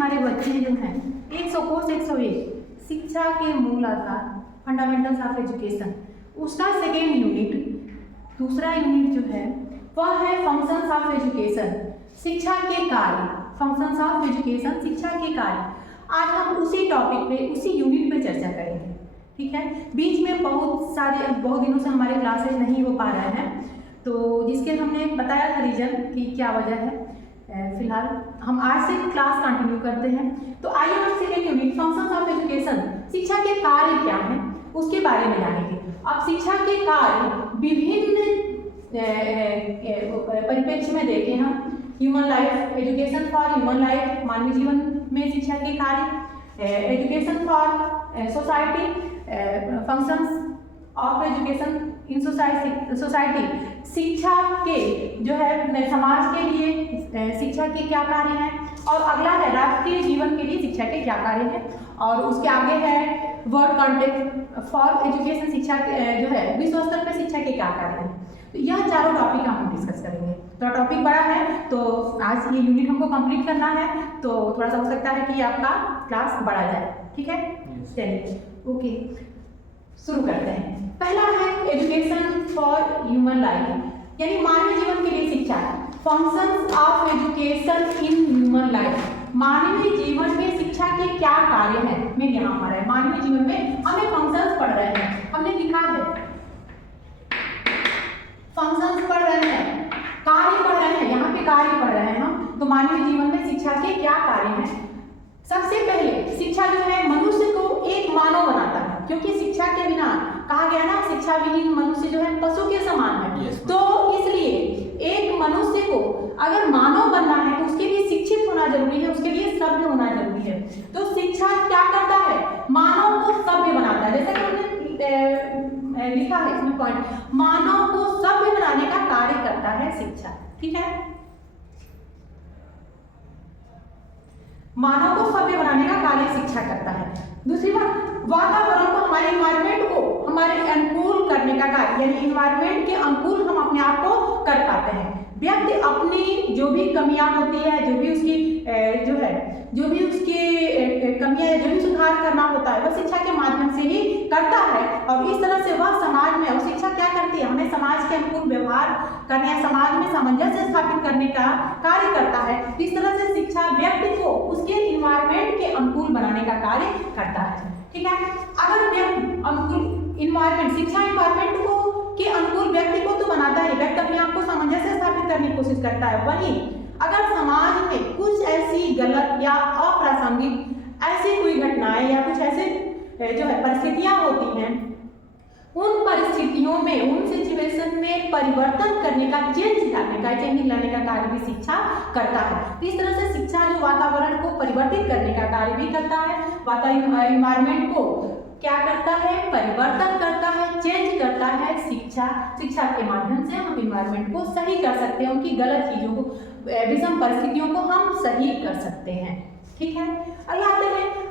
हमारे बच्चे जो हैं 101 शिक्षा के मूल आधार फंडामेंटल्स ऑफ एजुकेशन, उसका सेकेंड यूनिट, दूसरा यूनिट जो है वह है फंक्शंस ऑफ एजुकेशन, शिक्षा के कार्य, फंक्शंस ऑफ एजुकेशन, शिक्षा के कार्य। आज हम उसी टॉपिक पे, उसी यूनिट पे चर्चा करेंगे, ठीक है। बीच में बहुत दिनों से हमारे क्लासेस नहीं हो पा रहे हैं, तो जिसके हमने बताया था रीजन कि क्या वजह है। फिलहाल हम आज से क्लास कंटिन्यू करते हैं। तो आइए हम second unit functions of education, शिक्षा के कार्य क्या हैं उसके बारे में जानेंगे। अब शिक्षा के कार्य विभिन्न परिप्रेक्ष्य में देखें हम, human life, education for human life, मानवीय जीवन में शिक्षा के कार्य, education for society, functions of education in society, शिक्षा के जो है समाज के लिए शिक्षा के क्या कार्य हैं, और अगला है राष्ट्रीय जीवन के लिए शिक्षा के क्या कार्य हैं, और उसके आगे है वर्ल्ड कॉन्टेक्स्ट फॉर एजुकेशन, शिक्षा जो है विश्व स्तर पर शिक्षा के क्या कार्य हैं। तो यह चारों टॉपिक हम डिस्कस करेंगे। तो टॉपिक बड़ा है, तो आज ये यूनिट हमको कंप्लीट करना है, तो थोड़ा सा हो सकता है कि आपका क्लास बढ़ा जाए, ठीक है। चलिए ओके, शुरू करते हैं। पहला है एजुकेशन फॉर ह्यूमन लाइफ, यानी मानवीय जीवन के लिए शिक्षा, functions of education in human life, मानवीय जीवन में शिक्षा के क्या कार्य हैं। मैं यहाँ हमारा है मानवीय जीवन में हमें फंक्शंस पढ़ रहे हैं, हमने लिखा है फंक्शंस पढ़ रहे हैं, कार्य पढ़ रहे हैं, यहाँ पे कार्य पढ़ रहे हैं हम। तो मानवीय जीवन में शिक्षा के क्या कार्य हैं। सबसे पहले शिक्षा जो है मनुष्य को एक मानव बनाता है, क्योंकि शिक्षा के बिना कहा गया ना, शिक्षा विहीन मनुष्य जो है पशु के समान है। तो इसलिए एक मनुष्य को अगर मानव बनना है तो उसके लिए शिक्षित होना जरूरी है, उसके लिए सभ्य होना जरूरी है। तो शिक्षा क्या करता है, मानव को सभ्य बनाता है। जैसे कि हमने लिखा है इसमें पॉइंट, मानव को सभ्य बनाने का कार्य करता है शिक्षा, ठीक है। मानव को सभ्य बनाने का कार्य शिक्षा करता है। दूसरी बात, वातावरण को, हमारे इन्वायरमेंट को हमारे अनुकूल करने का कार्य, यानी इन्वायरमेंट के अनुकूल हम अपने आप को कर पाते हैं। व्यक्ति अपनी जो भी कमियां होती है, जो भी उसकी कमियां, जो भी सुधार करना होता है, वह शिक्षा के माध्यम से ही करता है। और इस तरह से वह समाज में, और शिक्षा क्या करती है, हमें समाज के अनुकूल व्यवहार करने, समाज में सामंजस्य स्थापित करने का कार्य करता है। इस तरह से शिक्षा व्यक्ति को उसके इन्वायरमेंट के अनुकूल बनाने का कार्य करता है, ठीक है। अगर व्यक्ति अनुकूल इन्वायरमेंट, शिक्षा इन्वायरमेंट को के अनुकूल व्यक्ति को तो बनाता है, व्यक्ति अपने आप को सामंजस्य स्थापित करने की कोशिश करता है। वहीं अगर समाज में कुछ ऐसी गलत या अप्रासंगिक ऐसी कोई घटनाएं या कुछ ऐसे जो है परिस्थितियां होती हैं, उन परिस्थितियों में, उन सिचुएशन में परिवर्तन करने का, चेंजिंग लाने का कार्य भी शिक्षा करता है। इस तरह से शिक्षा जो वातावरण को परिवर्तित करने का कार्य भी करता है, इन्वायरमेंट को क्या करता है, परिवर्तन करता है, चेंज करता है। शिक्षा के माध्यम से हम इन्वायरमेंट को सही कर सकते हैं, उनकी गलत चीजों को, विषम परिस्थितियों को हम सही कर सकते हैं, ठीक है। अगला आते हैं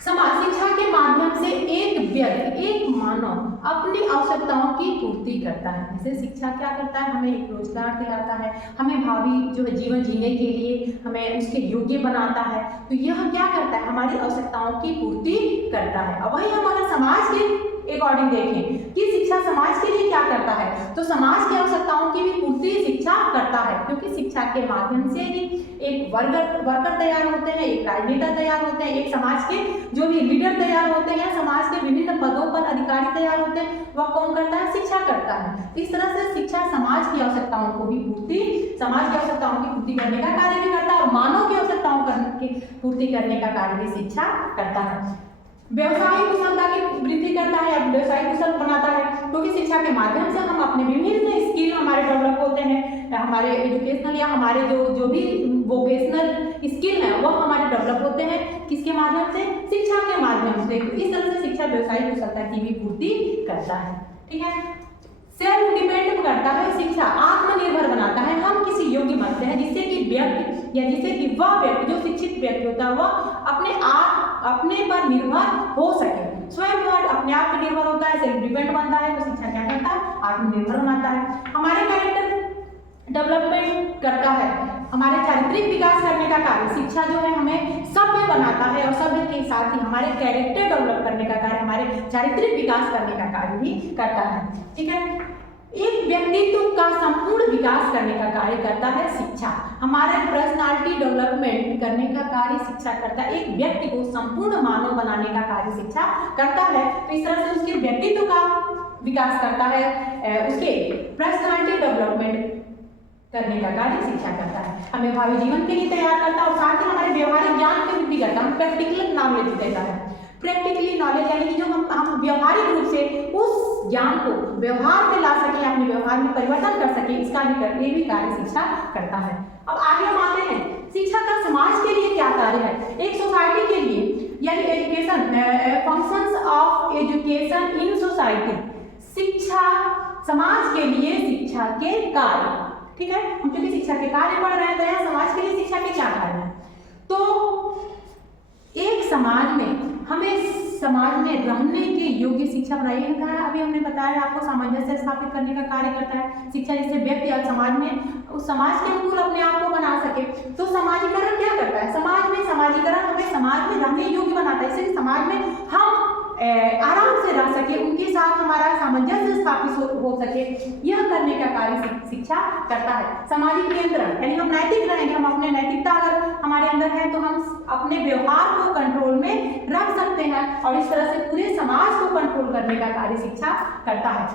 समाज। शिक्षा के माध्यम से एक व्यक्ति, एक मानव अपनी आवश्यकताओं की पूर्ति करता है। जैसे शिक्षा क्या करता है, हमें एक रोजगार दिलाता है, हमें भावी जो है जीवन जीने के लिए हमें उसके योग्य बनाता है। तो यह क्या करता है, हमारी आवश्यकताओं की पूर्ति करता है। अब वही हमारा समाज के अकॉर्डिंग देखें कि शिक्षा समाज के लिए क्या करता है, तो समाज की आवश्यकताओं की भी पूर्ति शिक्षा करता है, क्योंकि शिक्षा के माध्यम से ही एक वर्कर तैयार होते हैं, एक राजनेता तैयार होते हैं, एक समाज के जो भी लीडर तैयार होते हैं, समाज के विभिन्न पदों पर अधिकारी तैयार होते हैं। वह कौन करता है, शिक्षा करता है। इस तरह से शिक्षा समाज की आवश्यकताओं को भी समाज की आवश्यकताओं की पूर्ति करने का कार्य भी करता है, और मानव की आवश्यकताओं की पूर्ति करने का कार्य भी शिक्षा करता है। व्यवसायिक कुशलता की वृद्धि करता है, व्यवसायिक कुशल बनाता है, क्योंकि शिक्षा के माध्यम से हम अपने विभिन्न स्किल हमारे डेवलप होते हैं, हमारे एजुकेशनल या हमारे जो भी वोकेशनल स्किल है वह हमारे डेवलप होते हैं। किसके माध्यम से, शिक्षा के माध्यम से। इस तरह से शिक्षा व्यवसायिक कुशलता की भी पूर्ति करता है, ठीक है। सेल्फ डिपेंड करता है शिक्षा, आत्मनिर्भर बनाता है, हम किसी योग्य बनते हैं, जिससे कि व्यक्ति या जिससे कि वह व्यक्ति जो शिक्षित व्यक्ति होता है वह अपने पर निर्भर हो सके, स्वयं अपने आप पर निर्भर होता है, सेल्फ डिपेंड बनता है। तो शिक्षा क्या करता है, आत्मनिर्भर बनाता है, हमारे कैरेक्टर डेवलपमेंट करता है, हमारे चारित्रिक विकास करने का कार्य। शिक्षा जो है हमें सभ्य बनाता है और सभ्य के साथ ही हमारे कैरेक्टर डेवलप करने का कार्य, हमारे चारित्रिक विकास करने का कार्य भी करता है। ठीक है, एक व्यक्तित्व का संपूर्ण विकास करने का कार्य करता है शिक्षा। हमारे पर्सनालिटी डेवलपमेंट करने का कार्य शिक्षा करता है। एक व्यक्ति को संपूर्ण मानव बनाने का कार्य शिक्षा करता है। तो इस तरह से उसके व्यक्तित्व का विकास करता है, उसके पर्सनालिटी डेवलपमेंट करने का कार्य शिक्षा करता है, हमें भावी जीवन के लिए तैयार करता है और साथ ही हमारे व्यवहारिक ज्ञान की वृद्धि करता है, प्रैक्टिकल नॉलेज देता है। प्रैक्टिकली नॉलेज यानी कि जो हम व्यवहारिक रूप से उस ज्ञान को व्यवहार में ला सके, अपने व्यवहार में परिवर्तन कर सके, इसका भी ये भी कार्य शिक्षा करता है। अब आगे हम आते हैं, शिक्षा का समाज के लिए क्या कार्य है। एक सोसाइटी के लिए यानी education, functions of education in society, शिक्षा समाज के लिए शिक्षा के कार्य। ठीक है, हम क्योंकि शिक्षा के कार्य पढ़ रहे हैं तो यहाँ समाज के लिए शिक्षा के क्या कार्य है। तो एक समाज में हमें समाज में रहने के योग्य शिक्षा बनाइए कहा है। अभी हमने बताया आपको सामंजस्य स्थापित करने का कार्य करता है शिक्षा, जिससे व्यक्ति और समाज में उस समाज के अनुकूल अपने आप को बना सके। तो समाजीकरण क्या करता है, समाज में समाजीकरण हमें समाज में रहने योग्य बनाता है, इससे समाज में हम आराम से रह सके, उनके साथ हमारा सामंजस्य स्थापित हो सके, यह करने का कार्य शिक्षा करता है। सामाजिक नियंत्रण यानी हम नैतिक रहेंगे, हम अपने नैतिकता अगर हमारे अंदर है तो हम अपने व्यवहार को कंट्रोल में रख सकते हैं और इस तरह से पूरे समाज को कंट्रोल करने का कार्य शिक्षा करता है।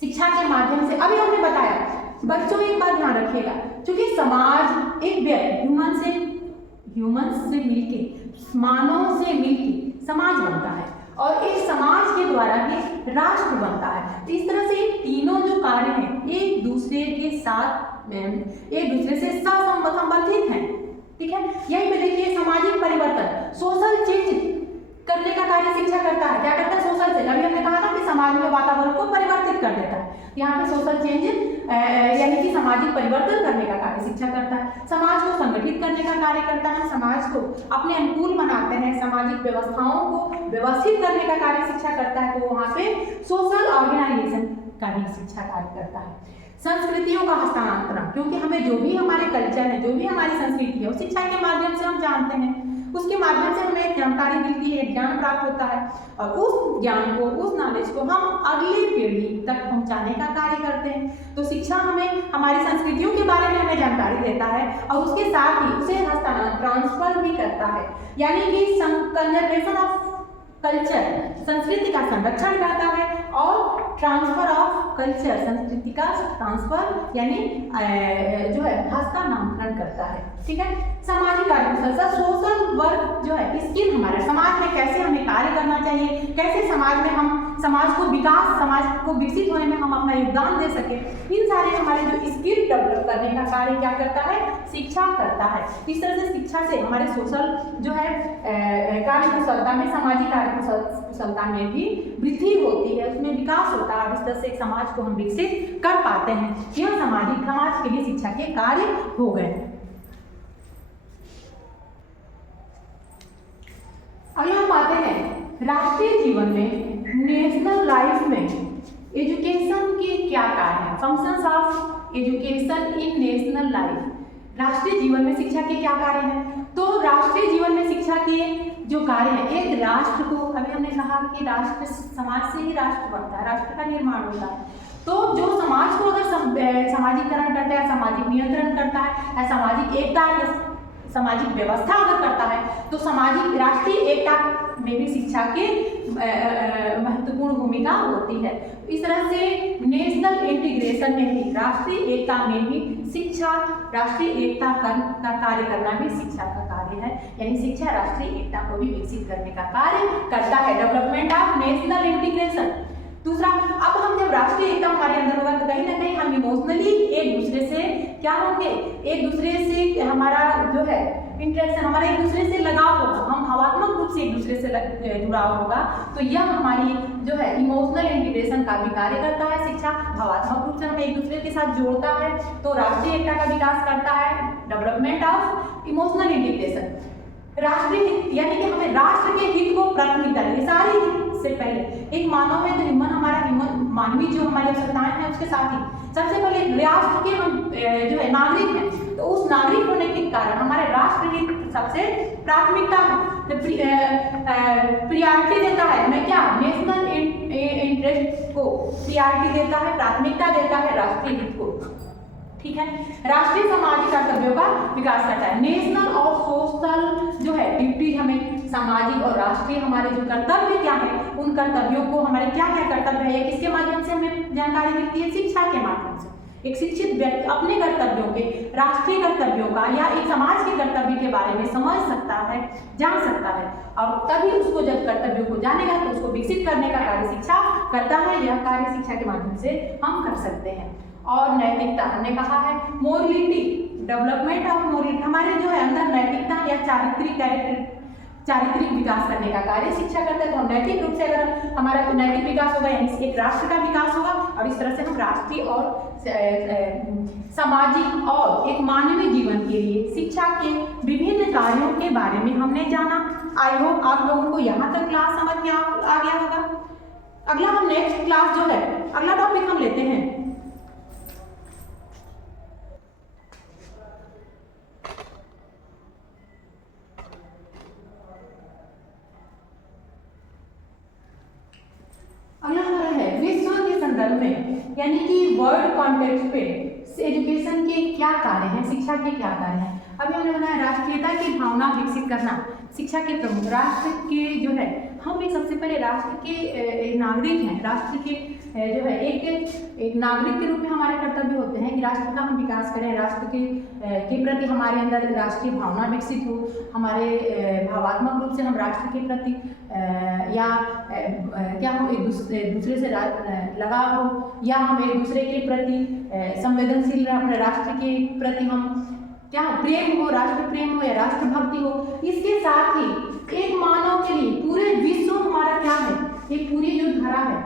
शिक्षा के माध्यम से अभी हमने बताया, बच्चों एक बात ध्यान रखिएगा, क्योंकि समाज एक व्यक्ति ह्यूमन से मिलके, मानव से मिलके समाज बनता है और एक समाज के द्वारा ही राष्ट्र बनता है। तो इस तरह से ये तीनों जो कार्य हैं एक दूसरे के साथ एक दूसरे से संबंधित हैं। ठीक है, यही पे देखिए सामाजिक परिवर्तन, सोशल चेंज करने का कार्य शिक्षा करता है। क्या करता है, सोशल चेंज। अभी हमने कहा ना कि समाज में वातावरण को परिवर्तित कर देता है, यहाँ पे सोशल चेंज यानी कि सामाजिक परिवर्तन करने का कार्य शिक्षा करता है। समाज को संगठित करने का कार्य करता है, समाज को अपने अनुकूल बनाते हैं, सामाजिक व्यवस्थाओं को व्यवस्थित करने का कार्य शिक्षा करता है। तो वहाँ पे सोशल ऑर्गेनाइजेशन का भी शिक्षा कार्य करता है। संस्कृतियों का हस्तांतरण, क्योंकि हमें जो भी हमारे कल्चर है, जो भी हमारी संस्कृति है, उस शिक्षा के माध्यम से हम जानते हैं, उसके माध्यम से हमें जानकारी मिलती है, ज्ञान प्राप्त होता है और उस ज्ञान को, उस नॉलेज को हम अगली पीढ़ी तक पहुंचाने का कार्य करते हैं। तो शिक्षा हमें हमारी संस्कृतियों के बारे में हमें जानकारी देता है और उसके साथ ही उसे हस्तांतरण ट्रांसफर भी करता है, यानी कि कंजर्वेशन ऑफ कल्चर, संस्कृति का संरक्षण करता है और ट्रांसफर ऑफ कल्चर, संस्कृति का ट्रांसफर यानी जो है हस्तांतरण करता है। ठीक है, सामाजिक कार्य, सोशल वर्क जो है स्किल, हमारे समाज में कैसे हमें कार्य करना चाहिए, कैसे समाज में हम समाज को विकास, समाज को विकसित होने में हम अपना योगदान दे सके, इन सारे हमारे जो स्किल डेवलप करने का कार्य क्या करता है, शिक्षा करता है। इस तरह से शिक्षा से हमारे सोशल जो है कार्य कुशलता में, सामाजिक कार्य कुशलता में भी वृद्धि होती है, उसमें विकास होता है। इस तरह से समाज को हम विकसित कर पाते हैं। यह समाज के लिए शिक्षा के कार्य हो गए। अभी हम आते हैं राष्ट्रीय जीवन में, नेशनल लाइफ में एजुकेशन के क्या कार्य हैं, functions of education in national life. राष्ट्रीय जीवन में शिक्षा के क्या कार्य हैं। तो राष्ट्रीय जीवन में शिक्षा के जो कार्य है, एक राष्ट्र को, अभी हमने कहा कि राष्ट्र समाज से ही राष्ट्र बनता है, राष्ट्र का निर्माण होता है। तो जो समाज को अगर सामाजिकरण करता है, सामाजिक नियंत्रण करता है, सामाजिक एकता, सामाजिक व्यवस्था अगर करता है, तो सामाजिक राष्ट्रीय एकता में भी शिक्षा के महत्वपूर्ण भूमिका होती है। इस तरह से नेशनल इंटीग्रेशन में भी, राष्ट्रीय एकता में भी शिक्षा, राष्ट्रीय एकता का कार्य करना भी शिक्षा का कार्य है, यानी शिक्षा राष्ट्रीय एकता को भी विकसित करने का कार्य करता है। Development of national integration. दूसरा, अब हम जब राष्ट्रीय एकता हमारे अंदर होगा तो कहीं ना कहीं हम इमोशनली एक दूसरे से क्या होंगे, एक दूसरे से हमारा जो है इंटरेक्शन, हमारा एक दूसरे से लगाव होगा, हम भावात्मक रूप से एक दूसरे से जुड़ाव होगा। तो यह हमारी जो है इमोशनल इंटीग्रेशन का भी कार्य करता है शिक्षा, भावात्मक रूप से हमें एक दूसरे के साथ जोड़ता है, तो राष्ट्रीय एकता का विकास करता है। डेवलपमेंट ऑफ इमोशनल इंटीग्रेशन, राष्ट्रीय हित यानी कि हमें राष्ट्र के हित को प्राथमिकता देनी, सारी से पहले एक मानव है तो ह्यूमन, हमारा ह्यूमन मानवीय जो हमारी आवश्यकताएं हैं उसके साथ ही सबसे पहले राष्ट्र के हम जो है नागरिक हैं, तो उस नागरिक होने के कारण हमारे राष्ट्र हित सबसे प्राथमिकता प्रियॉरिटी देता है। मैं क्या नेशनल इंटरेस्ट को प्रियॉरिटी देता है, प्राथमिकता देता है राष्ट्रीय हित को। ठीक है, राष्ट्रीय सामाजिक कर्तव्यों का विकास करता है। नेशनल और सोशल जो है ड्यूटीज, हमें सामाजिक और राष्ट्रीय हमारे जो कर्तव्य क्या है, उन कर्तव्यों को हमारे क्या क्या कर्तव्य है, किसके माध्यम से हमें जानकारी मिलती है, शिक्षा के माध्यम से। एक शिक्षित व्यक्ति अपने कर्तव्यों के, राष्ट्रीय कर्तव्यों का या एक समाज के कर्तव्य के बारे में समझ सकता है, जान सकता है, और तभी उसको जब कर्तव्यों को जानेगा तो उसको विकसित करने का कार्य शिक्षा करता है। यह कार्य शिक्षा के माध्यम से हम कर सकते हैं। और नैतिकता, हमने कहा है मोरलिटी, डेवलपमेंट ऑफ मोरलिटी, हमारे जो है अंदर नैतिकता या चारित्रिक विकास करने का कार्य शिक्षा करता है। तो हम नैतिक रूप से अगर हमारा नैतिक विकास होगा यानी एक राष्ट्र का विकास होगा, और इस तरह से हम राष्ट्रीय और सामाजिक और एक मानवीय जीवन के लिए शिक्षा के विभिन्न कार्यों के बारे में हमने जाना। आई होप आप लोगों को यहाँ तक क्लास समझ में आ गया होगा। अगला हम नेक्स्ट क्लास जो है, अगला टॉपिक हम लेते हैं विश्व के संदर्भ में, यानी कि वर्ल्ड कॉन्टेक्स्ट पे एजुकेशन के क्या कार्य हैं, शिक्षा के क्या कार्य हैं। अभी हमने बनाया राष्ट्रीयता की भावना विकसित करना, शिक्षा के प्रमुख राष्ट्र के जो है, हम एक सबसे पहले राष्ट्र के नागरिक हैं। राष्ट्र के जो है एक नागरिक के रूप में हमारे कर्तव्य होते हैं कि राष्ट्र का हम विकास करें, राष्ट्र के प्रति हमारे अंदर राष्ट्रीय भावना विकसित हो, हमारे भावात्मक रूप से हम राष्ट्र के प्रति या क्या हम एक दूसरे से लगाव हो, या हम एक दूसरे के प्रति संवेदनशील, अपने राष्ट्र के प्रति हम क्या प्रेम हो, राष्ट्र प्रेम हो या राष्ट्रभक्ति हो। इसके साथ ही एक मानव के लिए पूरे विश्व हमारा क्या है, एक पूरी जो धारा है,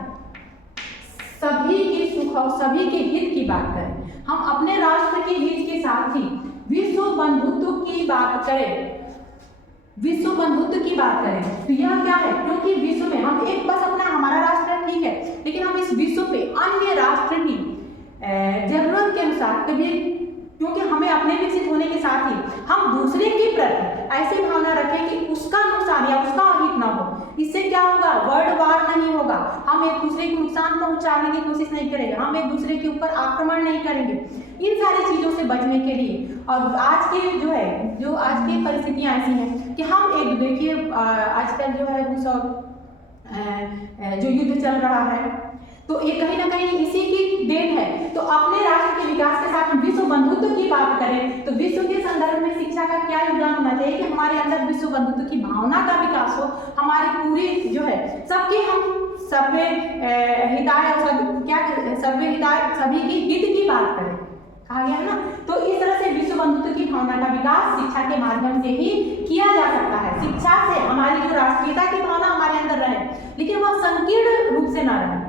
सभी के सुख और सभी के हित की बात करें, हम अपने राष्ट्र के हित के साथ ही विश्व बंधुत्व की बात करें, विश्व बंधुत्व की बात करें, तो यह क्या है, क्योंकि विश्व में हम एक बस अपना हमारा राष्ट्र ठीक है, लेकिन हम इस विश्व पे अन्य राष्ट्र की जरूरत के अनुसार कभी, क्योंकि हमें अपने विकसित होने के साथ ही हम दूसरे के प्रति ऐसी भावना रखें कि उसका नुकसान या उसका हित ना हो। इससे क्या होगा, वर्ल्ड वार नहीं होगा, हम एक दूसरे को नुकसान पहुंचाने की कोशिश नहीं करेंगे, हम एक दूसरे के ऊपर आक्रमण नहीं करेंगे। इन सारी चीज़ों से बचने के लिए, और आज के जो है, जो आज की परिस्थितियाँ ऐसी हैं कि हम एक, देखिए आजकल जो है रूस और जो युद्ध चल रहा है, तो ये कहीं ना कहीं इसी की देन है। तो अपने राष्ट्र के विकास के साथ हम विश्व बंधुत्व की बात करें, तो विश्व के संदर्भ में शिक्षा का क्या योगदान होना चाहिए कि हमारे अंदर विश्व बंधुत्व की भावना का विकास हो, हमारी पूरी जो है सबकी, हम सर्वे हिताय और सर्वे हिताय सभी की हित की बात करें, कहा गया है ना। तो इस तरह से विश्व बंधुत्व की भावना का विकास शिक्षा के माध्यम से ही किया जा सकता है। शिक्षा से हमारी जो राष्ट्रीयता की भावना हमारे अंदर रहे, लेकिन वह संकीर्ण रूप से ना रहे,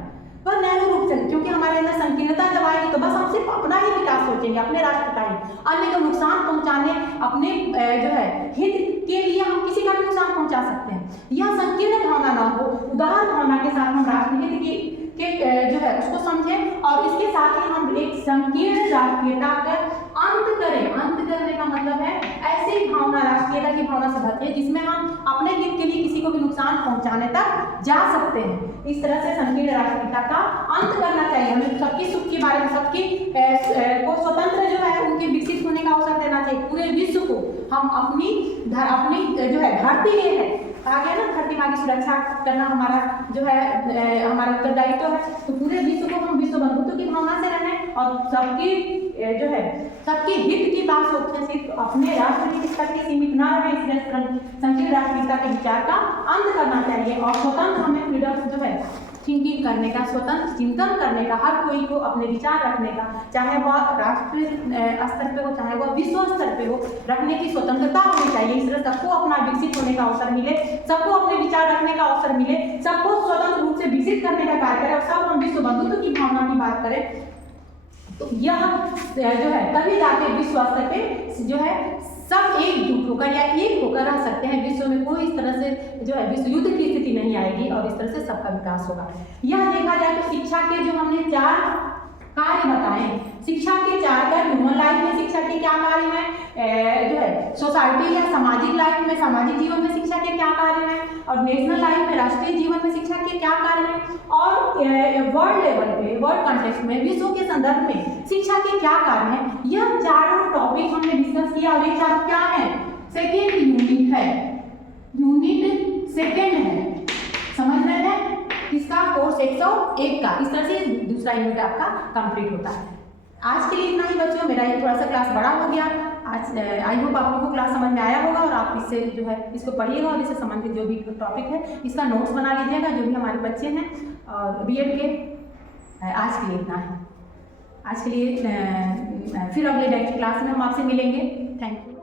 वह नैनो रूप से, क्योंकि हमारे अंदर संकीर्णता जब आएगी तो बस हम सिर्फ अपना ही विकास सोचेंगे, अपने राष्ट्र का ही, अन्य को नुकसान पहुंचाने, अपने जो है हित के लिए हम किसी का भी नुकसान पहुंचा सकते हैं। यह संकीर्ण भावना ना हो, उदार भावना के साथ हम राष्ट्र हित के जो है उसको समझें, और इसके साथ ही हम एक संकीर्ण राष्ट्रीयता का अंत करें। अंत करने का मतलब है ऐसी भावना, राष्ट्रीयता की भावना से भरते हैं जिसमें हम अपने हित के लिए किसी को भी नुकसान पहुंचाने तक जा सकते हैं। इस तरह से संकीर्ण राष्ट्रीयता का अंत करना चाहिए। हमें सबकी सुख के बारे में, सबकी को स्वतंत्र जो है उनके विकसित होने का अवसर देना चाहिए। पूरे विश्व को हम अपनी जो है धरती ये है, कहा गया ना, धरती माँ की सुरक्षा करना हमारा जो है हमारा उत्तरदायित्व है। तो पूरे विश्व को हम विश्व बंधुत्व की भावना से रहें और सबकी जो है सबके हित की बात सोचें, सिर्फ अपने राष्ट्र के हित तक ही सीमित ना रहे। इसलिए संकीर्ण राष्ट्रीयता के विचार का अंत करना चाहिए और स्वतंत्र हमें फ्रीडम जो है थिंकिंग करने का, स्वतंत्र चिंतन करने का, हर कोई को अपने विचार रखने का, चाहे वह राष्ट्रीय स्तर पे हो चाहे वह विश्व स्तर पे हो, रखने की स्वतंत्रता होनी चाहिए। इस तरह सबको अपना विकसित होने का अवसर मिले, सबको अपने विचार रखने का अवसर मिले, सबको स्वतंत्र रूप से विकसित करने का कार्य करें और सब हम विश्व बंधुत्व की भावना की बात करें। तो यह जो है तभी जाके विश्व स्तर पे जो है सब एकजुट होकर या एक होकर रह सकते हैं। विश्व में कोई इस तरह से जो है विश्व युद्ध की स्थिति नहीं आएगी और इस तरह से सबका विकास होगा। यह देखा जाए तो शिक्षा के जो हमने 4 कार्य बताएं। शिक्षा के 4 कार्य, ह्यूमन लाइफ में शिक्षा के क्या कार्य हैं, जो है सोसाइटी या सामाजिक लाइफ में, सामाजिक जीवन में शिक्षा के क्या कार्य हैं, और नेशनल लाइफ में, राष्ट्रीय जीवन में शिक्षा के क्या कार्य हैं, और वर्ल्ड लेवल पे, वर्ल्ड कॉन्टेक्स्ट में, विश्व के संदर्भ में शिक्षा के क्या कार्य हैं। यह चारों टॉपिक हमने डिस्कस किया और ये चारों क्या है, सेकेंड यूनिट है, यूनिट सेकेंड है, समझ रहे हैं। इसका कोर्स 101 का, इस तरह से दूसरा यूनिट आपका कंप्लीट होता है। आज के लिए इतना ही बच्चों, मेरा ये थोड़ा सा क्लास बड़ा हो गया आज। आई होप आप लोगों को क्लास समझ में आया होगा और आप इससे जो है इसको पढ़िएगा और इससे संबंधित जो भी टॉपिक है इसका नोट्स बना लीजिएगा, जो भी हमारे बच्चे हैं और बीएड के। आज के लिए इतना है, आज के लिए फिर अगले नेक्स्ट क्लास में हम आपसे मिलेंगे। Thank you.